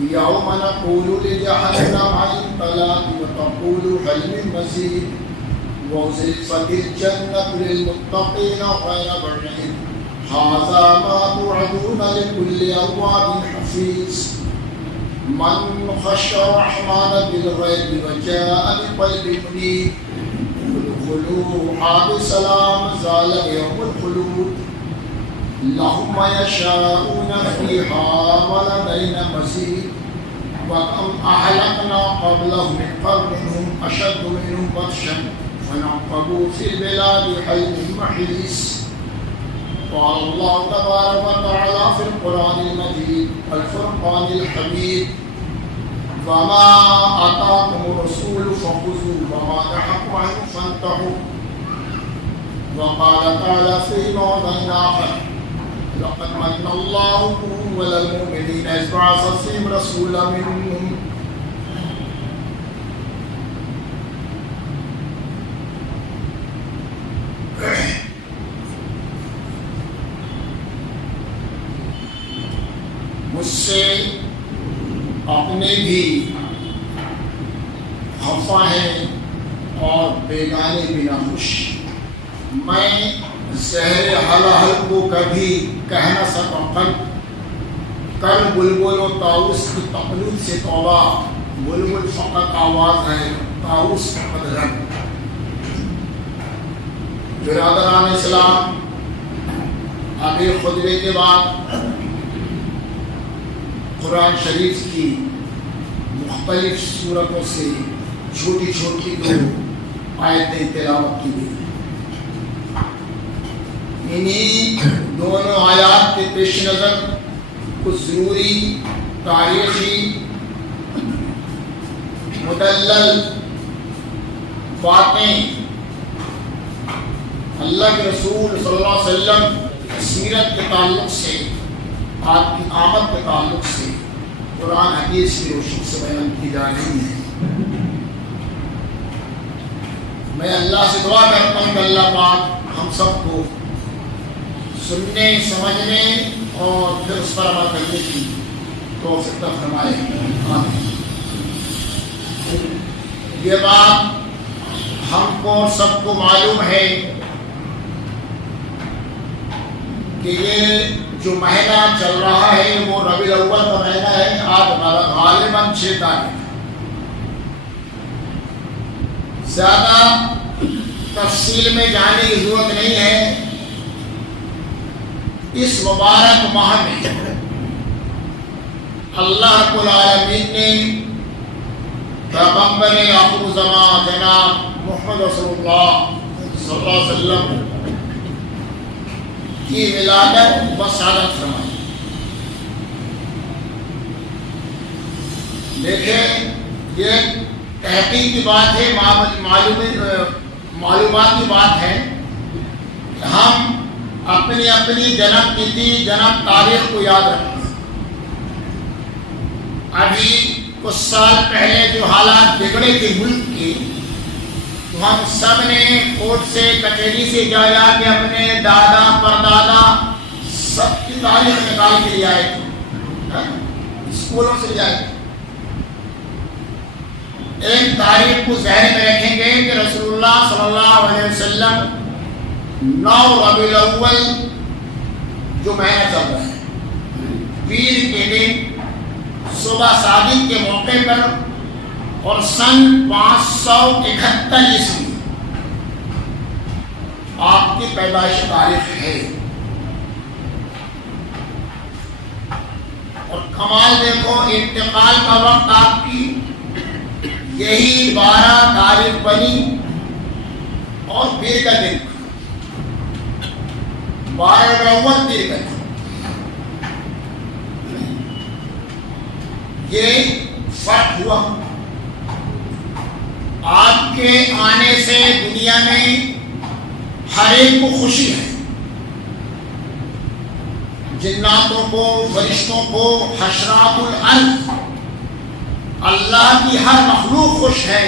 يوم نقول لجهنم هل امتلأت وتقول هل من مزيد وأزلفت الجنة للمتقين غير بعيد هذا ما توعدون لكل أواب حفيظ من خشى الرحمن بالغيب وجاء بقلب منيب ادخلوها بسلام ذلك يوم الخلود لهم ما يشاءون فيها ولدينا مزيد وكم أهلكنا قبلهم من قرن هم أشد منهم بطشا فنعقبوا في البلاد هل من محيص قال الله تبارك وتعالى في القرآن المجيد الفرقان الحميد وما آتاكم الرسول فخذوه وما نهاكم عنه فانتهوا وقال تعالى في موضع آخر لقد من الله على المؤمنين إذ بعث فيهم رسولا منهم مجھ سے اپنے بھی خفا ہیں اور بیگانے بھی نہ خوش. میں زہر حلحل کو کبھی کہہ نہ سکا کر بلبل و طاؤس کی تقلید سے توبہ. بلبل فقط آواز ہے، طاؤس فقط رنگ. برادران اسلام، ابھی خطبے کے بعد قرآن شریف کی مختلف صورتوں سے چھوٹی چھوٹی 2 آیتیں تلاوت کی گئی. انہی دونوں آیات کے پیش نظر کچھ ضروری تاریخی مدلل باتیں اللہ کے رسول صلی اللہ علیہ وسلم سیرت کے تعلق سے، آپ کی آمد کے تعلق سے قرآن حدیث کی روشنی سے بیان کی جا رہی ہیں. میں اللہ سے دعا کرتا ہوں کہ اللہ پاک ہم سب کو سننے، سمجھنے اور پھر اس پر عمل کرنے کی توفیق عطا فرمائے. آمین. یہ بات ہم کو سب کو معلوم ہے کہ یہ جو مہینہ چل رہا ہے وہ ربیع الاول کا مہینہ ہے. آج غالباً 6 تاریخ. زیادہ تفصیل میں جانے کی ضرورت نہیں ہے. اس مبارک ماہ میں اللہ رب العالمین نے پیغمبر آخر الزمان جناب محمد رسول اللہ صلی اللہ علیہ وسلم کی ولادت بسعادت فرمائی. دیکھیں، یہ تحقیق کی بات ہے، معلومات کی بات ہے. ہم اپنی اپنی جنم تتھی، جنم تاریخ کو یاد رکھیں. ابھی کچھ سال پہلے جو حالات بگڑے تھے ملک کی، تو ہم سب نے کورٹ سے، کچہری سے جا کے اپنے دادا پردادا سب کی تاریخ نکال کے لے آئے تھے، اسکولوں سے لے آئے تھے. ایک تاریخ کو ذہن میں رکھیں گے کہ رسول اللہ صلی اللہ علیہ وسلم 9 ربیع الاول جو مہینہ چل رہا ہے، پیر کے دن صبح صادق کے موقع پر اور سن 571 عیسوی آپ کی پیدائش تاریخ ہے. اور کمال دیکھو، انتقال کا وقت آپ کی یہی 12 تاریخ بنی اور پیر کا دن 12 ربیع الاول پیر کا دن. یہ فرق ہوا. آپ کے آنے سے دنیا میں ہر ایک کو خوشی ہے. جناتوں کو، فرشتوں کو، حشرات الارض، اللہ کی ہر مخلوق خوش ہے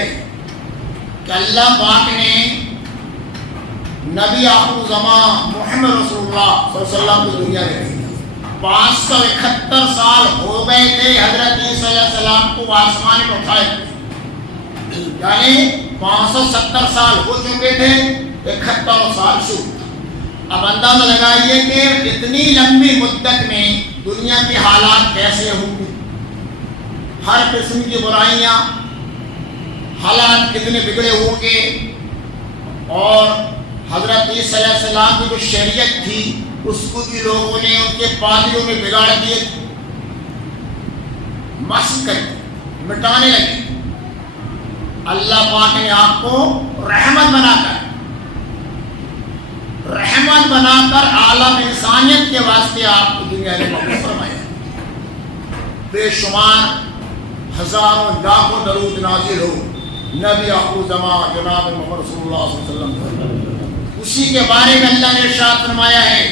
کہ اللہ پاک نے نبی آخر الزمان محمد رسول اللہ صلی اللہ علیہ وسلم کو دنیا میں بھیجا. 571 سال ہو گئے تھے حضرت عیسیٰ علیہ السلام کو آسمان میں اٹھائے، یعنی 570 سال ہو چکے تھے، 71 سال شروع۔ اب اندازہ لگائیے کہ اتنی لمبی مدت میں دنیا کے حالات کیسے ہوں گے، ہر قسم کی برائیاں، حالات کتنے بگڑے ہوں گے، اور حضرت عیسیٰ علیہ السلام کی جو شریعت تھی اس کو بھی لوگوں نے ان کے پادریوں میں بگاڑ دیے تھے، مسخ کر مٹانے لگے۔ اللہ پاک نے آپ کو رحمت بنا کر عالم انسانیت کے واسطے آپ کو دنیا میں مبعوث فرمایا۔ بے شمار ہزاروں لاکھوں درود نازل ہو نبی آخر زمان جناب محمد رسول اللہ صلی اللہ علیہ وسلم۔ اسی کے بارے میں اللہ نے ارشاد فرمایا ہے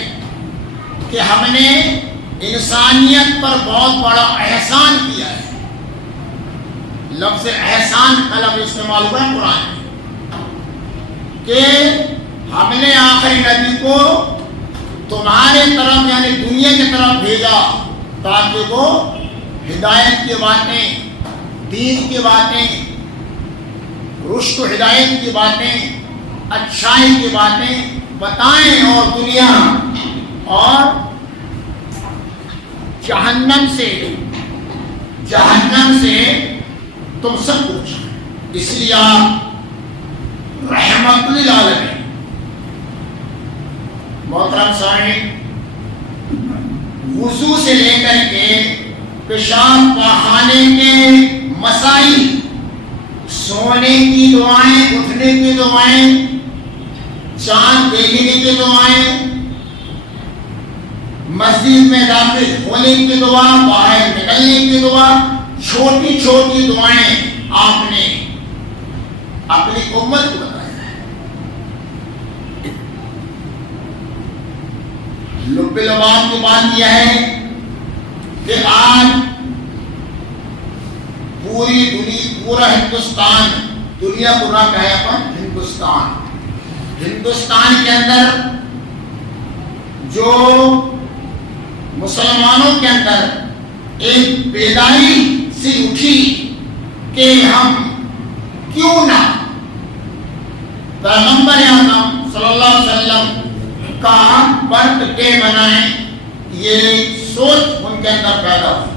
کہ ہم نے انسانیت پر بہت بڑا احسان کیا ہے۔ لفظ احسان کا لفظ استعمال ہوا ہے قرآن میں کہ ہم نے آخری نبی کو تمہارے طرف یعنی دنیا کی طرف بھیجا تاکہ وہ ہدایت کی باتیں، دین کی باتیں، رشد و ہدایت کی باتیں، اچھائی کی باتیں بتائیں، اور دنیا اور جہنم سے تم سب کچھ، اس لیے آپ رحمت للعالمین۔ محترم سامعین، وضو سے لے کر کے پیشاب پاخانے کے مسائل، سونے کی دعائیں، اٹھنے کی دعائیں، چاند دیکھنے کی دعائیں، مسجد میں داخل ہونے کی دعا، باہر نکلنے کی دعا، چھوٹی چھوٹی دعائیں آپ نے اپنی امت کو بتایا ہے۔ لب لباب کی بات یہ ہے کہ آج پورا ہندوستان، دنیا کو نہ کہے اپن ہندوستان کے اندر جو مسلمانوں کے اندر ایک بیداری سی اٹھی کہ ہم کیوں نہ پیغمبر اعظم صلی اللہ علیہ وسلم کا برتھ ڈے منائیں، یہ سوچ ان کے اندر پیدا ہوئی۔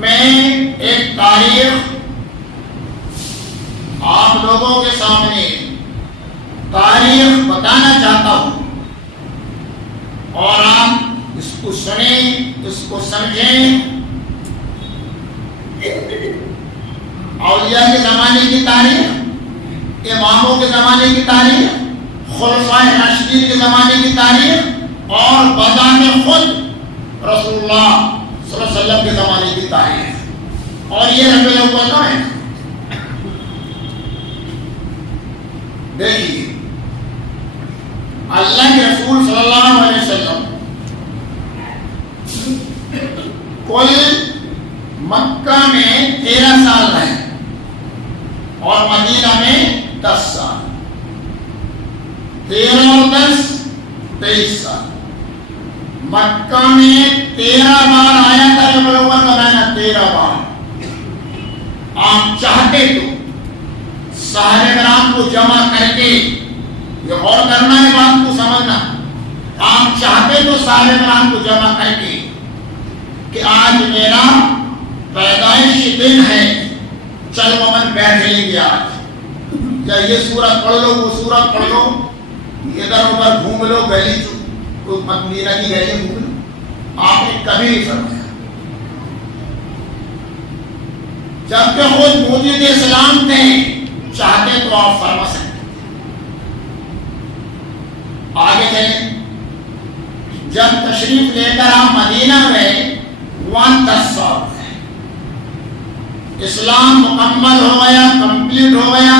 میں ایک تاریخ آپ لوگوں کے سامنے تاریخ بتانا چاہتا ہوں، اور آپ اس کو سنیں، اس کو سمجھیں۔ اولیاء کے زمانے کی تاریخ، اماموں کے زمانے کی تاریخ، خلفائے راشدین کے زمانے کی تاریخ، اور بذات خود رسول اللہ صلی اللہ علیہ وسلم کے زمانے کی تاریخ، اور یہ ربیع الاول کا ہے۔ دیکھیے، اللہ کے رسول صلی اللہ علیہ وسلم کل مکہ میں 13 سال رہے اور مدینہ میں 10 سال، 13 اور 10 23 سال۔ مکہ میں 13 بار آیا تھا ربیع الاول کا مہینہ، 13 بار۔ آپ چاہتے تو صحابہ کرام کو جمع کر کے، یہ غور کرنا ہے بات کو سمجھنا، آپ چاہتے تو صحابہ کرام کو جمع کر کے کہ آج میرا پیدائشی دن ہے، چلو من بیٹھیں گے آج، یا یہ سورت پڑھ لو، وہ سورت پڑھ لو، ادھر ادھر گھوم لو، گلی مدینہ کی گلی گھوم لو۔ آپ نے کبھی نہیں فرمایا، جبکہ خود موجود اسلام تھے، چاہتے تو آپ فرما سکتے۔ آگے چلیں، جب تشریف لے کر آپ مدینہ گئے، وہاں 10 سال ہے، اسلام مکمل ہو گیا، کمپلیٹ ہو گیا،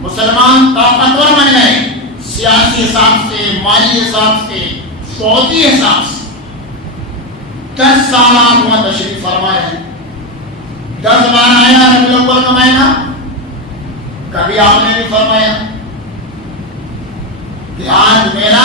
مسلمان طاقتور بن گئے، سیاسی حساب سے، مالی حساب سے، فوجی حساب سے۔ 10 سال آپ وہاں تشریف فرمائے، 10 بار آیا ربیع الاول کا مہینہ، کبھی آپ نے بھی فرمایا کہ آج میرا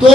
2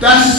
10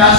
10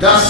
10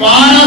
12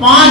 5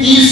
30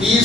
30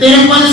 53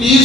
30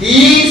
30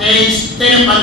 23 53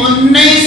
19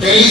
23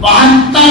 72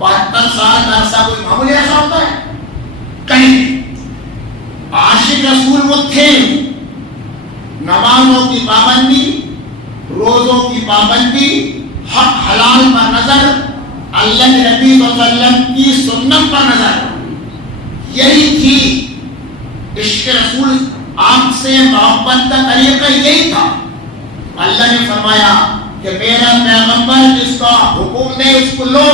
72 سال کا عرصہ کوئی معمولی ایسا ہوتا ہے؟ کہیں عاشق رسول وہ تھے. نمازوں کی پابندی، روزوں کی پابندی، حق حلال پر نظر، اللہ کے نبی صلی اللہ علیہ وسلم کی سنت پر نظر، یہی تھی عشق رسول. آپ سے محبت کا طریقہ یہی تھا. اللہ نے فرمایا کہ میرا پیغمبر جس کا حکم دے اس کو لو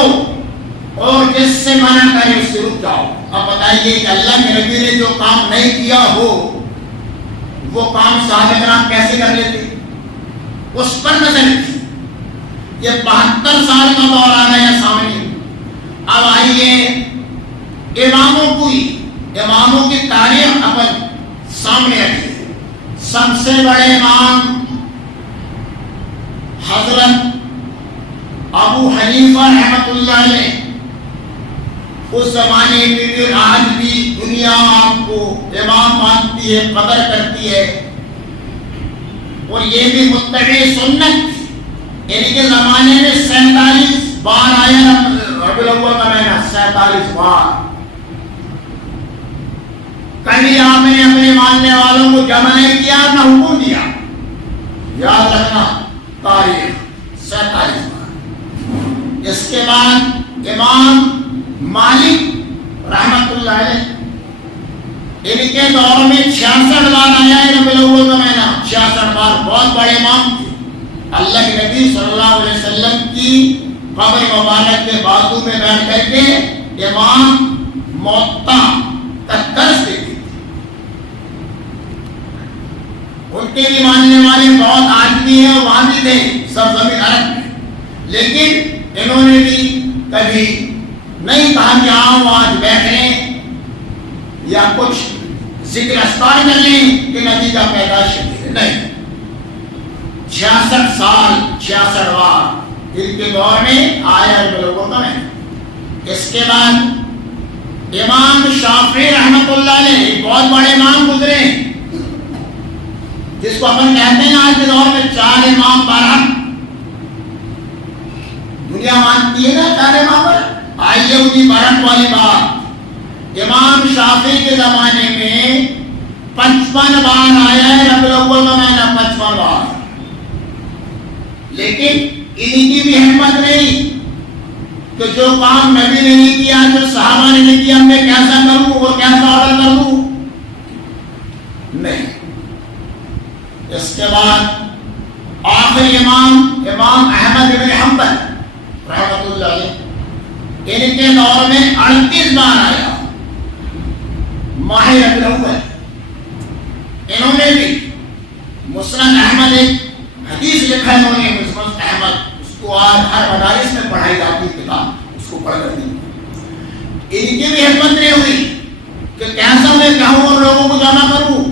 اور جس سے منع کرے اس سے رک جاؤ. اب بتائیے کہ اللہ کے نبی نے جو کام نہیں کیا ہو وہ کام صحابہ کرام کیسے کر لیتے؟ اس پر نظر تھی. یہ 72 سال کا دور آ گیا سامنے. اب آئیے اماموں کی تاریخ اپن سامنے رکھیے. سب سے بڑے امام حضرت ابو حنیفہ رحمۃ اللہ علیہ. اس زمانے میں بھی آج بھی دنیا آپ کو امام مانتی ہے، قدر کرتی ہے، اور یہ بھی متبع سنت. ان کے زمانے میں 47 بار آیا ربیع الاول کا مہینہ، 47 بار. کبھی آپ نے اپنے ماننے والوں کو جمع نہیں کیا نہ حکم دیا. یاد رکھنا تاریخ 47 بار. اس کے بعد امام مالک رحمت اللہ علیہ، ان کے دور میں 66 بار آیا ہے ربیع الاول کا مہینہ. 66 بار. بہت بڑے امام تھے. اللہ کے نبی صلی اللہ علیہ وسلم کی قبر مبارک کے بازو میں بیٹھ کر کے امام موطا کا درس دیتے تھے. ان کے بھی ماننے والے بہت آدمی ہیں، وہاں بھی تھے سرزمین عرب میں. لیکن انہوں نے بھی کبھی نہیں کہا کہ آؤ آج بیٹھیں یا کچھ ذکر اسکار کر لیں کہ نبی کا پیدائش ہے. نہیں. 66 سال 66 بار ان کے دور میں آیا ربیع الاول کا مہینہ. اس کے بعد امام شافعی رحمۃ اللہ علیہ ایک بہت بڑے امام گزرے جس کو اپن کہتے ہیں آج کے دور میں 4 امام برحق. دنیا مانتی ہے نا 4 امام پر. آئیے ان کی برحق والی بات. امام شافعی کے زمانے میں 55 بار آیا ہے ربیع الاول کا مہینہ. 55 بار. لیکن ان کی بھی ہمت نہیں کہ جو کام نبی نے نہیں کیا، جو صحابہ نے نہیں کیا، میں کیسا کروں اور کیسا آرڈر کروں. نہیں. اس کے بعد آخری امام احمد بن حنبل رحمۃ اللہ علیہ، ان کے دور میں 38 بار آیا ماہ ربیع الاول. انہوں نے بھی مسند احمد ایک حدیث لکھا ہے انہوں نے، مسند احمد. اس کو آج ہر مدارس میں پڑھائی جاتی کتاب، اس کو پڑھ کر دی. ان کی بھی ہمت نہیں ہوئی کہ کیسا میں کہوں اور لوگوں کو جمع کروں.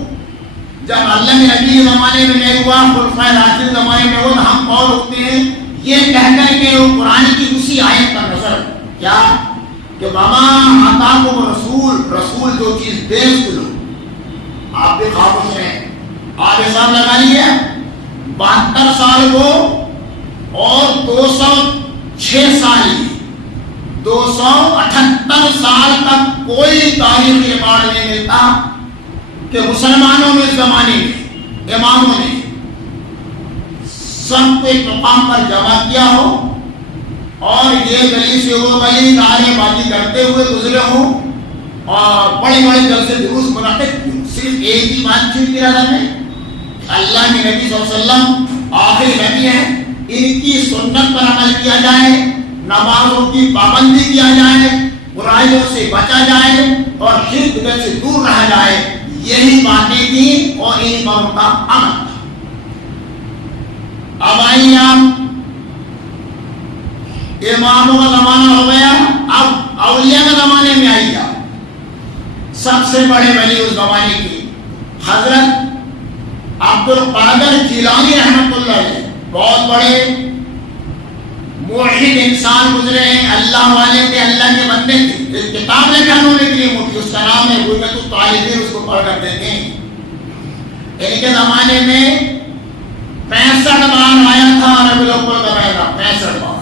جب اللہ کے نبی کے زمانے میں نہیں ہوا، خلفائے راشدین زمانے میں ہوا، ہم اور ہوتے ہیں یہ کہہ کر کے وہ قرآن کی اسی آیت پر نظر کیا کہ وما آتاکم رسول جو چیز دے اس کو لو. آپ بھی خاموش ہیں. آپ حساب لگائیے 72 سال کو اور 206 سال 278 سال تک کوئی تاریخی ریکارڈ نہیں ملتا کہ مسلمانوں نے اس زمانے میں اماموں نے سب کو ایک مقام پر جمع کیا ہو اور یہ گلی سے وہ گلی نعرے بازی کرتے ہوئے گزرے ہوں اور بڑے بڑے جلسے دروس منعقد کیے. صرف ایک ہی بات چیز کی رہا ہے، اللہ کے نبی صلی اللہ علیہ وسلم آخری نبی ہیں، ان کی سنت پر عمل کیا جائے، نمازوں کی پابندی کیا جائے، برائیوں سے بچا جائے اور شرک بدعت سے دور رہا جائے. یہی باتیں تھیں اور ان پر ان کا عمل تھا. اب آئیے آپ اماموں کا زمانہ ہو گیا، اب اولیاء کے زمانے میں آئیے. آپ سب سے بڑے ولی اس زمانے کی حضرت عبد القادر جیلانی رحمۃ اللہ علیہ، بہت بڑے موحد انسان گزرے ہیں، اللہ والے تھے، اللہ کے بندے تھے. ایک کتاب لکھا انہوں نے بھی موٹی، اس کا نام ہے غنیمت الطالبین، اس کو پڑھ کر دیتے ہیں. ان کے زمانے میں 65 بار آیا تھا ربیع الاول کا مہینہ. 65 بار.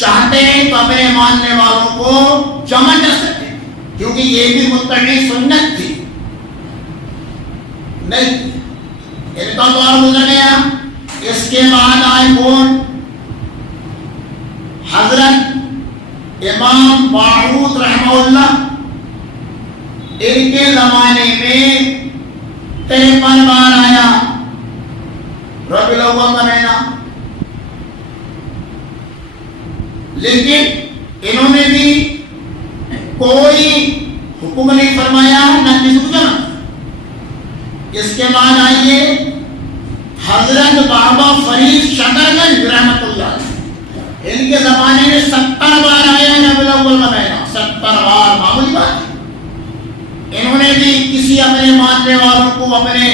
چاہتے ہیں تو اپنے ماننے والوں کو جمع کر سکتے ہیں، کیونکہ یہ بھی متبع سنت تھی. نہیں ان کا دور گزر گیا. اس کے بعد آئے کون؟ حضرت امام باعوث رحمہ اللہ. ان کے زمانے میں 53 بار آیا ربیع الاول کا مہینہ، لیکن انہوں نے بھی کوئی حکم نہیں فرمایا نہ کسی کو جمع. اس کے بعد آئیے حضرت بابا فرید شکرگنج رحمۃ اللہ. ان کے زمانے میں 70 بار آیا ربیع الاول کا مہینہ. 70 بار معمولی بات. انہوں نے بھی کسی اپنے ماننے والوں کو، اپنے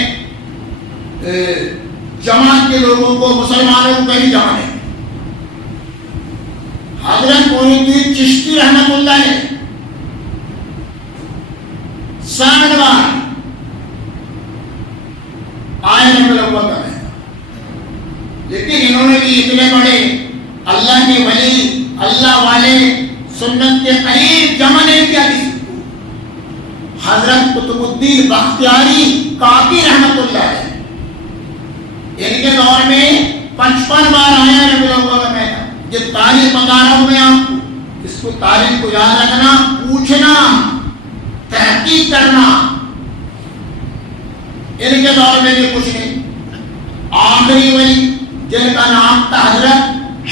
جماعت کے لوگوں کو، مسلمانوں کو کہیں جمع نہیں. حضرت معین الدین چشتی رحمۃ اللہ نے 60 بار آئے ربیع الاول کا مہینہ. لیکن انہوں نے بھی اتنے بڑے اللہ کے ولی، اللہ والے، سنت کے قریب جمع نہیں کیا کسی. حضرت قطب الدین بختیاری کاکی رحمۃ اللہ ہے، ان کے دور میں 55 بار آیا ربیع الاول کا مہینہ. یہ تاریخ بتا رہا ہوں میں آپ کو. اس کو تاریخ کو یاد رکھنا، پوچھنا، تحقیق کرنا. ان کے دور میں بھی کچھ نہیں. آخری ولی جن کا نام تھا حضرت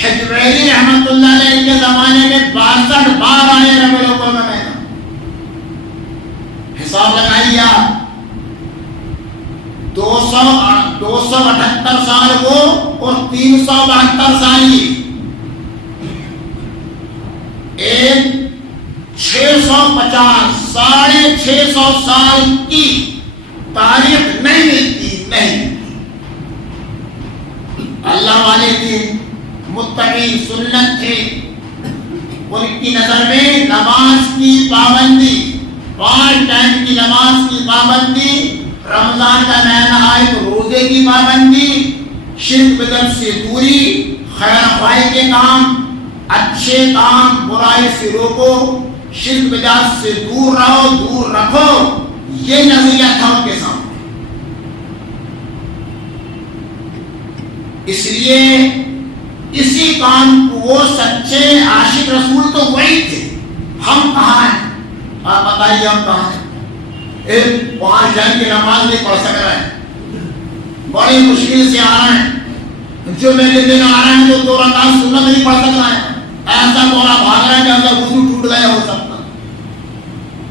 حجویری رحمۃ اللہ علیہ، ان کے زمانے میں 62 بار آئے ربیع الاول کا مہینہ. حساب لگائیے آپ، 278 سال وہ اور 372 سال یہ. ایک 650 650 سال کی تاریخ نہیں ملتی. نہیں، اللہ والے تھے، متقی سنت تھے. ان کی نظر میں نماز کی پابندی، 5 ٹائم کی نماز کی پابندی، رمضان کا مہینہ آئے تو روزے کی پابندی، شرک بدعت سے دوری، خیر خواہی کے کام، اچھے کام، برائی سے روکو، شرک بدعت سے دور رہو، دور رکھو. یہ نظریہ تھا ان کے سامنے. اس لیے اسی کام کو وہ سچے عاشق رسول تو وہی تھے. ہم کہاں ہیں؟ آپ بتائیے ہم کہاں ہیں؟ ایک 5 ٹائم کی نماز نہیں پڑھ سک رہے ہیں، بڑی مشکل سے آ رہے ہیں. جو میرے دن آ رہے ہیں تو 2 رکعت سنت نہیں پڑھ سک رہے ہیں. ایسا مولا بھاگ رہا ہے کہ اگر وضو ٹوٹ گیا ہو سکتا.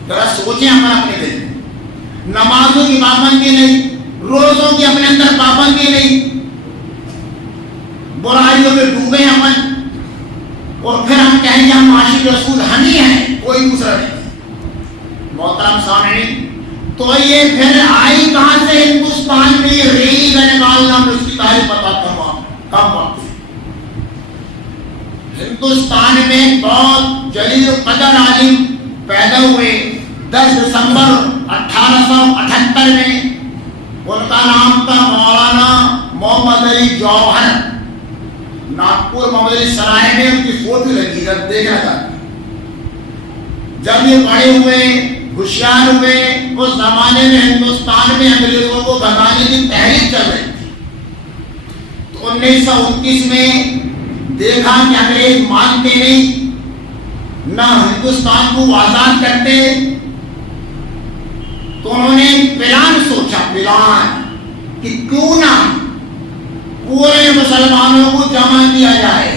ذرا سوچیں اپنے دل. نمازوں کی پابندی نہیں، روزوں کی اپنے اندر پابندی نہیں، برائیوں میں ڈوبے ہم، اور پھر ہم کہیں گے ہم عاشق رسول ہم ہی ہیں، کوئی دوسرا نہیں. محترم سامعین، تو یہ پھر آئی کہاں سے ہندوستان میں یہ ریلی کا نکالنا؟ میں اس کی تاریخ بتاتا ہوں. کم وقت ہندوستان میں بہت جلیل قدر عالم پیدا ہوئے 10 دسمبر 1878 میں. ان کا نام تھا مولانا محمد علی جوہر. ناگپور محمد علی سرائے میں ان کی فوٹو لگی، جب دیکھا تھا. جب یہ بڑے ہوئے، ہوشیار ہوئے، اس زمانے میں ہندوستان میں انگریزوں کو بھگانے کی تحریک چل رہی تھی. تو 1929 میں دیکھا کہ انگریز مانتے نہیں، نہ ہندوستان کو آزاد کرتے. تو انہوں نے پلان سوچا، پلان کہ کیوں نہ پورے مسلمانوں کو جمع کیا جائے.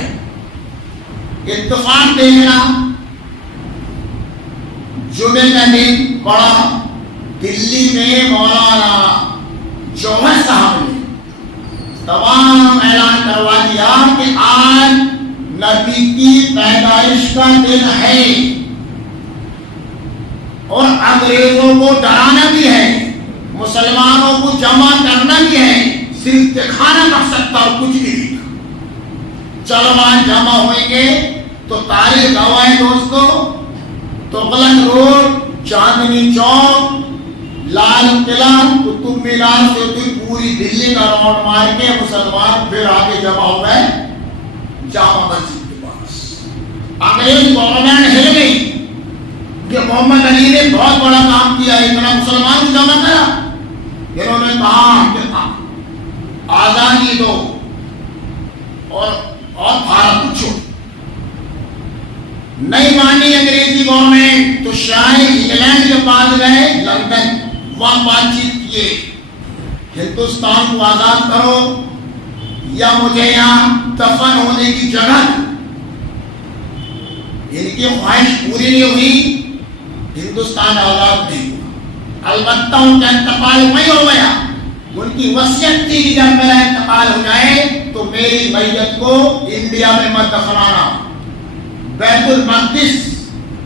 اتفاق دیکھنا، جمعے کا دن پڑا، دلی میں مولانا جوہر صاحب نے تمام اعلان کروا دیا کہ آج نبی کی پیدائش کا دن ہے اور انگریزوں کو ڈرانا بھی ہے، مسلمانوں کو جمع کرنا بھی ہے. صرف دکھانا مقصد تھا اور کچھ نہیں تھا. چلو آج جمع ہوئیں گے. تو تاریخ گواہ ہے دوستو، تغلق روڈ، چاندنی چوک، لال قلعہ، قطب مینار سے پوری دلی کا راؤنڈ مار کے مسلمان پھر آگے جمع ہو گئے جامع مسجد کے پاس. انگریز گورنمنٹ ہل گئی کہ محمد علی نے بہت بڑا کام کیا ہے، اتنا مسلمان جمع کرا. انہوں نے کہا کہ آزادی دو اور بھارت چھوڑ. نہیں مانی انگریزی گورنمنٹ تو شاید انگلینڈ کے پاس گئے، لندن، وہاں بات چیت کیے ہندوستان کو آزاد کرو یا مجھے یہاں دفن ہونے کی جگہ. ان کی خواہش پوری نہیں ہوئی، ہندوستان آزاد نہیں ہوا. البتہ ان کا انتقال وہی ہو گیا. ان کی وصیت تھی کہ جب میرا انتقال ہو جائے تو میری میت کو انڈیا میں مت دفنانا. بیت المقدس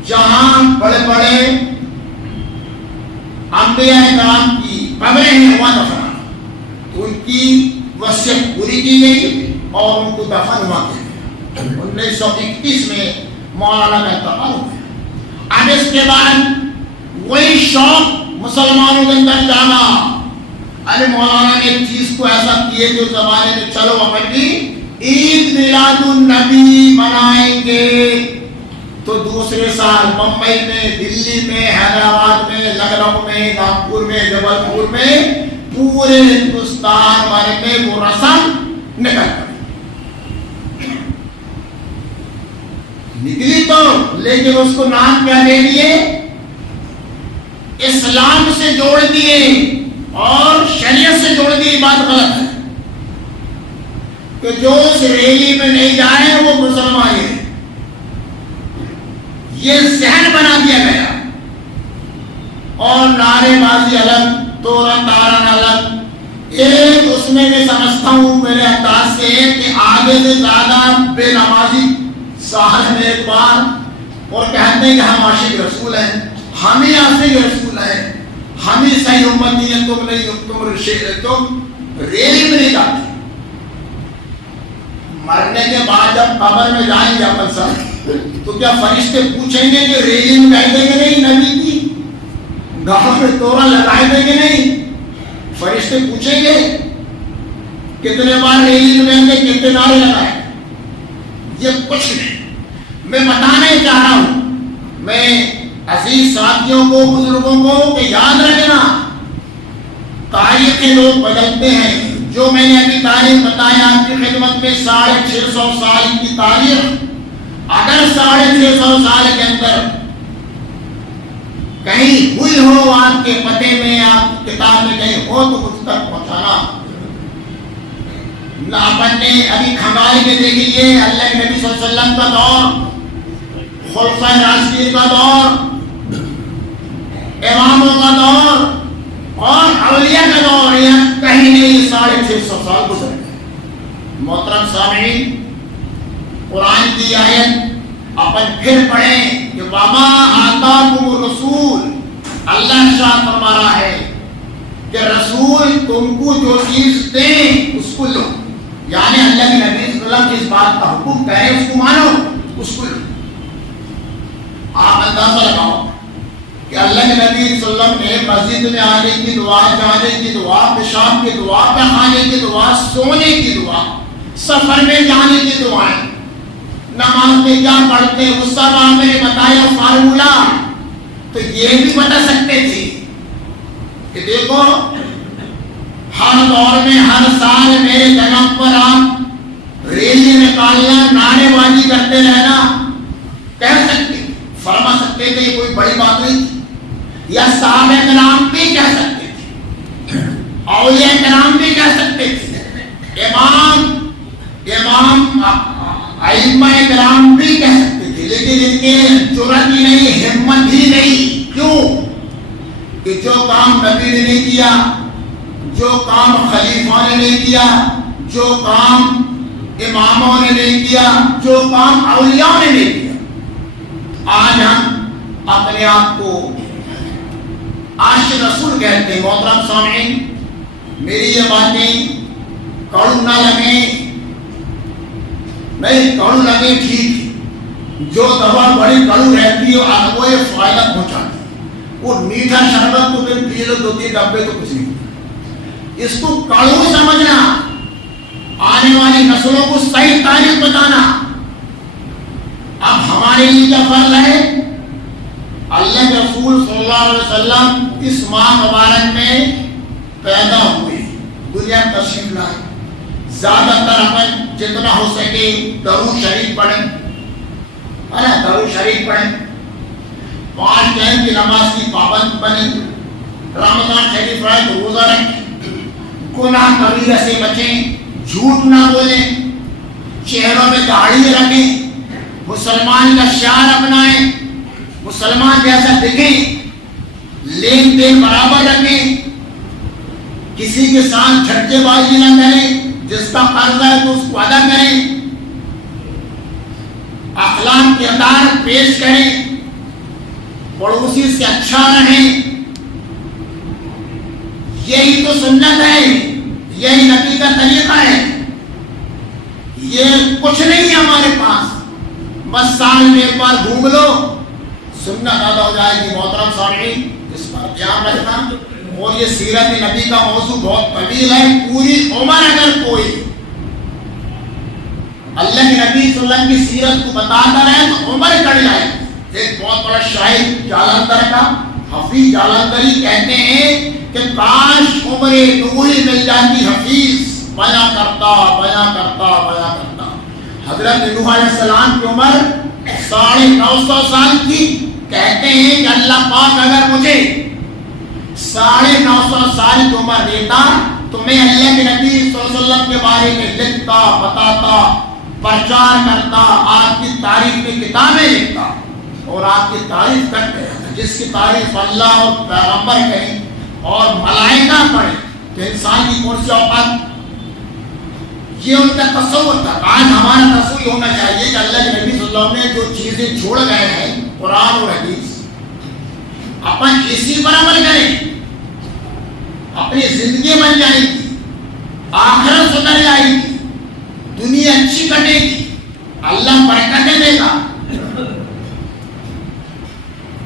جہاں بڑے بڑے انبیاء کرام کی قبریں ہیں وہاں دفنانا. تو ان کی وصیت پوری کی گئی اور ان کو دفن ہوا گیا. 1931 میں مولانا کا انتقال ہو گیا. اب اس کے بعد وہی شوق مسلمانوں کے اندر جانا. ارے مولانا نے ایک چیز کو ایسا کیے جو زمانے میں چلو اپن کی عید میلاد النبی منائیں گے تو دوسرے سال ممبئی میں، دلی میں، حیدرآباد میں، لکھنؤ میں، ناگپور میں، جبل پور میں، پورے ہندوستان بھر میں وہ رسم نکلی تو لیکن اس کو نام کیا دے دیے؟ اسلام سے جوڑ دیے اور شریعت سے جوڑ دیے. بات غلط ہے کہ جو اس ریلی میں نہیں جائے وہ مسلمان ہے. یہ ذہن بنا دیا گیا اور نعرے بازی الگ، تورن تارن الگ. ایک اس میں سمجھتا ہوں میرے انداز سے کہ آگے سے زیادہ بے نمازی سال میں ایک بار اور کہتے ہیں کہ ہم عاشق رسول ہیں، ہم ہی عاشق رسول ہیں، ہم ہی صحیح امتی ہیں، تم نہیں، تم ریلی میں نہیں جاتے. مرنے کے بعد جب قبر میں جائیں گے اپن سب تو کیا فرشتے پوچھیں گے کہ ریلی میں گئے تھے کہ نہیں؟ نبی کی گاؤں میں تورن لگائے تھے کہ نہیں؟ فرشتے پوچھیں گے کتنے بار ریلی میں گئے تھے، کتنے نعرے لگائے. یہ کچھ نہیں. میں بتانا ہی چاہ رہا ہوں میں عزیز ساتھیوں کو، بزرگوں کو کہ یاد رکھنا تاریخ کے لوگ بدلتے ہیں. جو میں نے ابھی تاریخ بتایا آپ کی خدمت میں 650 سال کی تاریخ، اگر 650 سال کے اندر کہیں ہوئی ہو آپ کے پتے میں، آپ کی کتاب میں کہیں ہو تو مجھ تک پہنچانا. اپن نے ابھی کھنگال کے دیکھ لیے اللہ کے نبی صلی اللہ علیہ وسلم کا دور، خلفائے راشدین کا دور، اماموں کا دور اور اولیاء کا دور. یہ کہیں نہیں 650 سال گزر گئے. محترم سامعین، قرآن کی آیت اپن پھر پڑھیں کہ وما آتاکم الرسول. اللہ ارشاد فرما رہا ہے کہ رسول تم کو جو چیز دیں اس کو لو. یعنی اللہ کے نبی صلی اللہ علیہ وسلم جس بات کا حکم کرے اس کو مانو، اس کو لو. آپ اندازہ لگاؤ کہ اللہ کے نبی صلی اللہ علیہ وسلم نے مسجد میں آنے کی دعا، جانے کی دعا، پیشاب کی دعا، پہانے کی دعا، سونے کی دعا، سفر میں جانے کی دعائیں، نماز میں کیا پڑھتے ہیں اس سب آپ نے بتایا فارمولہ. تو یہ بھی بتا سکتے تھے کہ دیکھو ہر دور میں ہر سال میرے جنم پر آپ ریلی نکالنا، نعرے بازی کرتے رہنا کہہ سکتے، فرما سکتے تھے. یہ کوئی بڑی بات نہیں تھی. یا صحابہ کرام بھی کہہ سکتے تھے، اولیاء کرام بھی کہہ سکتے تھے، امام ائمہ کرام بھی کہہ سکتے تھے. لیکن ان کے جرأت ہی نہیں، ہمت ہی نہیں. کیوں؟ کہ جو کام نبی نے نہیں کیا، جو کام خلیفہ نے نہیں کیا، جو کام اماموں نے نہیں کیا، جو کام اولیاء نے نہیں کیا. آج ہم اپنے آپ کو عاشق رسول کہتے ہیں. محترم سامعین، میری یہ باتیں کڑو نہ لگیں، نہیں کڑو لگے ٹھیک، جو دوا بڑی کڑو رہتی ہے وہ یہ فائدہ پہنچاتی ہے. وہ میٹھا شربت تو پھر پی لو 2-3 ڈبے تو کچھ نہیں. اس کو کڑو سمجھنا، آنے والی نسلوں کو صحیح تاریخ بتانا. اب ہمارے لیے کیا فرض ہے؟ اللہ کے رسول صلی اللہ علیہ وسلم اس ماہ مبارک میں پیدا ہوئے، دنیا میں تشریف لائے، زیادہ تر اپن جتنا ہو سکے درود شریف پڑھیں، ہے نا، درود شریف پڑھیں، 5 ٹائم کی نماز کی پابند بنیں، رمضان شریف آئے تو روزہ رکھیں، گناہ کبیرہ سے بچیں، جھوٹ نہ بولیں، چہروں میں داڑھی رکھیں، مسلمان کا شعار اپنائیں، مسلمان جیسا دکھیں، لین دین برابر رکھیں، کسی کے ساتھ جھٹکے بازی نہ کریں، جس کا قرض ہے تو اس کو ادا کریں، اخلاق کردار پیش کریں، پڑوسی سے اچھا رہیں، یہی تو سنت ہے، یہی نبی کا طریقہ ہے، یہ کچھ نہیں ہے ہمارے پاس، بس سال میں ایک بار گھوم لو سنت ادا ہو جائے گی۔ محترم سامعین، اس پر دھیان رکھنا، اور یہ سیرت نبی کا موضوع بہت طویل ہے، پوری عمر اگر کوئی اللہ کے نبی صلی اللہ علیہ وسلم کی سیرت کو بتاتا رہے تو عمر کٹ جائے گی۔ ایک بہت بڑا شاعر جالندھر کا حفیظ جالندھری کہتے ہیں کہ کاش عمر نوحی مل جاتی حفیظ، بیاں کرتا بیاں کرتا بیاں کرتا۔ حضرت نوح علیہ السلام کی عمر 950 سال تھی، کہتے ہیں کہ اللہ پاک اگر مجھے 950 سال کی عمر دیتا تو میں اللہ کے نبی صلی اللہ علیہ وسلم کے بارے میں لکھتا، بتاتا، پرچار کرتا، آپ کی تاریخ میں کتابیں لکھتا اور آپ کی تعریف کرتے ہیں۔ جس کی تعریف اللہ اور پیغمبر کریں اور ملائکہ پڑھیں تو انسان کی کون سی اوقات، یہ ان کا تصور تھا۔ آج ہمارا تصور یہ ہونا چاہیے کہ اللہ کے نبی صلی اللہ علیہ وسلم نے جو چیزیں چھوڑ گئے ہیں قرآن اور حدیث، اپن اسی پر عمل کریں، اپنی زندگی بن جائے گی، آخرت سدھر جائے گی، دنیا اچھی کٹے گی، اللہ برکتیں دے گا۔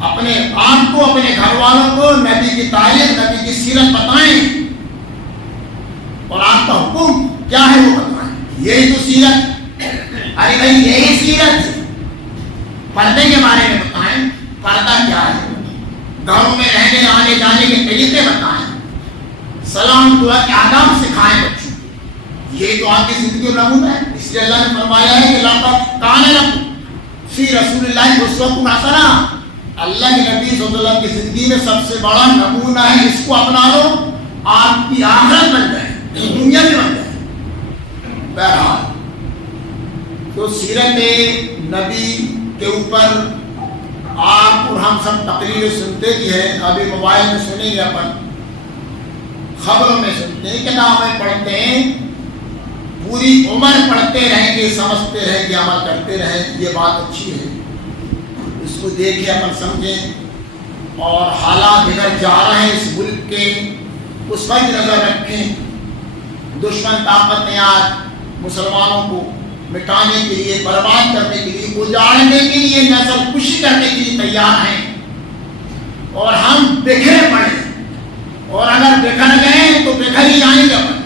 اپنے آپ کو، اپنے گھر والوں کو نبی کی تاریخ، نبی کی سیرت بتائیں، اور آپ کا حکم کیا ہے وہ بتائیں۔ یہی تو سیرت، ارے بھائی یہی سیرت، پردے کے بارے میں بتائیں، پردہ کیا ہے، گھروں میں رہنے آنے جانے کے طریقے بتائیں، سلام دعا کے آداب سکھائیں بچوں کو، یہی تو آپ کی زندگی کا نمونہ ہے۔ اس لیے اللہ نے فرمایا ہے کہ لقد کان لکم فی رسول اللہ اسوۃ حسنہ، اللہ کے نبی صلی اللہ علیہ وسلم کی زندگی میں سب سے بڑا نمونہ ہے، اس کو اپنا لو، آپ کی آخرت بن جائے، دنیا میں بن جائے۔ بہرحال تو سیرت نبی کے اوپر آپ اور ہم سب تقریریں سنتے بھی ہیں، ابھی موبائل میں سنیں گے، اپن خبروں میں سنتے ہیں، کتابیں پڑھتے ہیں، پوری عمر پڑھتے رہیں گے، سمجھتے رہیں گے، عمل کرتے رہیں، یہ بات اچھی ہے، اس کو دیکھیں، اپن سمجھیں، اور حالات ادھر جا رہے ہیں اس ملک کے، اس پر نظر رکھیں۔ دشمن طاقتیں آج مسلمانوں کو مٹانے کے لیے، برباد کرنے کے لیے، اجاڑنے کے لیے، نسل کشی کرنے کے لیے تیار ہیں، اور ہم بکھر پڑے، اور اگر بکھر گئے تو بکھر ہی جائیں گے اپن۔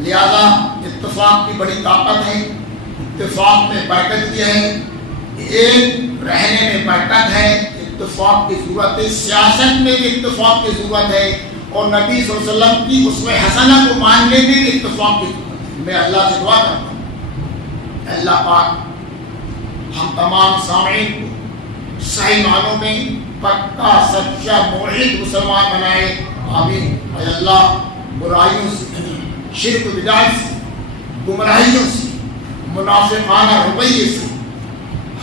لہذا اتفاق کی بڑی طاقت ہے، اتفاق میں برکت بھی ہے، ایک رہنے میں برکت ہے، اتفاق کی ضرورت ہے، سیاست میں بھی اتفاق کی ضرورت ہے، اور نبی صلی اللہ علیہ وسلم کی اسوہ حسنہ کو ماننے میں بھی اتفاق کی ضرورت ہے۔ میں اللہ سے دعا کرتا ہوں اللہ پاک ہم تمام سامعین کو صحیح معنوں میں پکا سچا موحد مسلمان بنائے، آمین۔ اے اللہ برائیوں سے، شرک و بدعت سے، گمراہیوں سے، منافقانہ رویے سے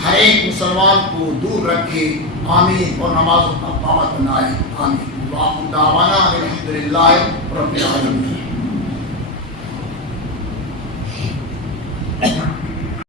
ہر ایک مسلمان کو دور رکھے، آمین، اور نمازوں کا پابند بنائے، آمین۔ وآخر دعوانا الحمدللہ رب العالمین۔